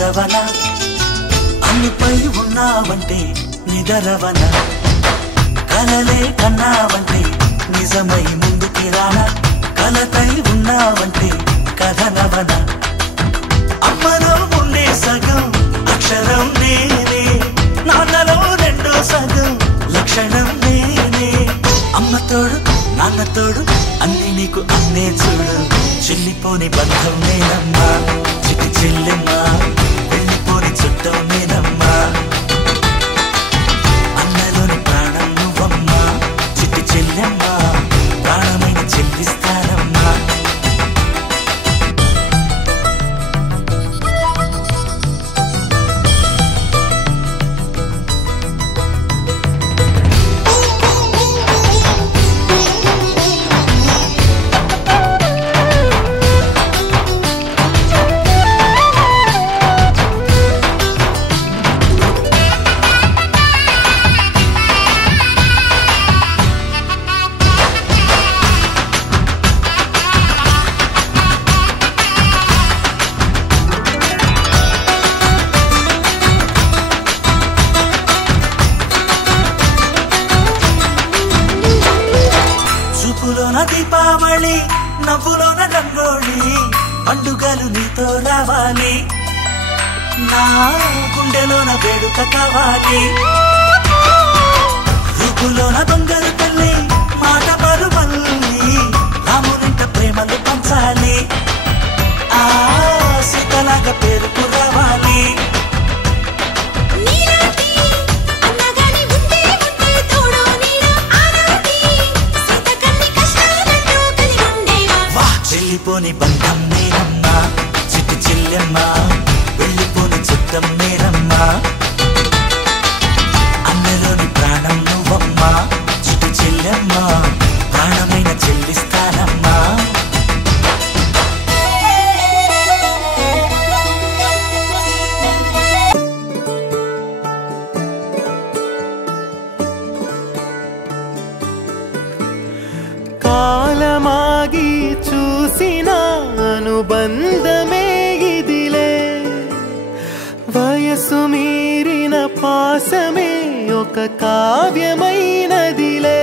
కురవన అన్నిపై ఉన్నావంటే నిదరవన కలలే కన్నావంటే నిజమై ముందుకి రానా కలతై ఉన్నావంటే కథనవన అమ్మలో ఉండే సగం అక్షరం నేనే నాన్నలో రెండో సగం లక్షణం నేనే అమ్మ తోడు నాన్న తోడు అన్ని నీకు అన్నే చూడు చెల్లిపోని బంధం నేనమ్మా చిట్టి చెల్లెమ్మా వెళ్ళిపోని చుట్టం నేనమ్మా అన్నలోని ప్రాణం నువ్వమ్మా చిట్టి చెల్లెమ్మా ప్రాణమైన చెల్లిస్తానమ్మా దీపావళి నవ్వులోన రంగోళి పండుగలు నీతో రావాలి నా గుండెలోన వేడుక కావాలి రూపులోన దొంగలు తల్లి మాట పరువల్లి రామునింట ప్రేమలు పంచాలి ఆ సీతలాగా పేరుకు రావాలి వెళ్ళిపోని బంధం నేనమ్మా చిట్టి చెల్లెమ్మా వెళ్ళిపోని చుట్టం నేనమ్మా అన్నలోని ప్రాణం నువ్వమ్మా చిట్టి చెల్లెమ్మా ప్రాణమైన చెల్లిస్తానమ్మా కాలమాగి చూసిన అనుబంధమే ఇదిలే వయసు మీరిన పాసమే ఒక కావ్యమైనదిలే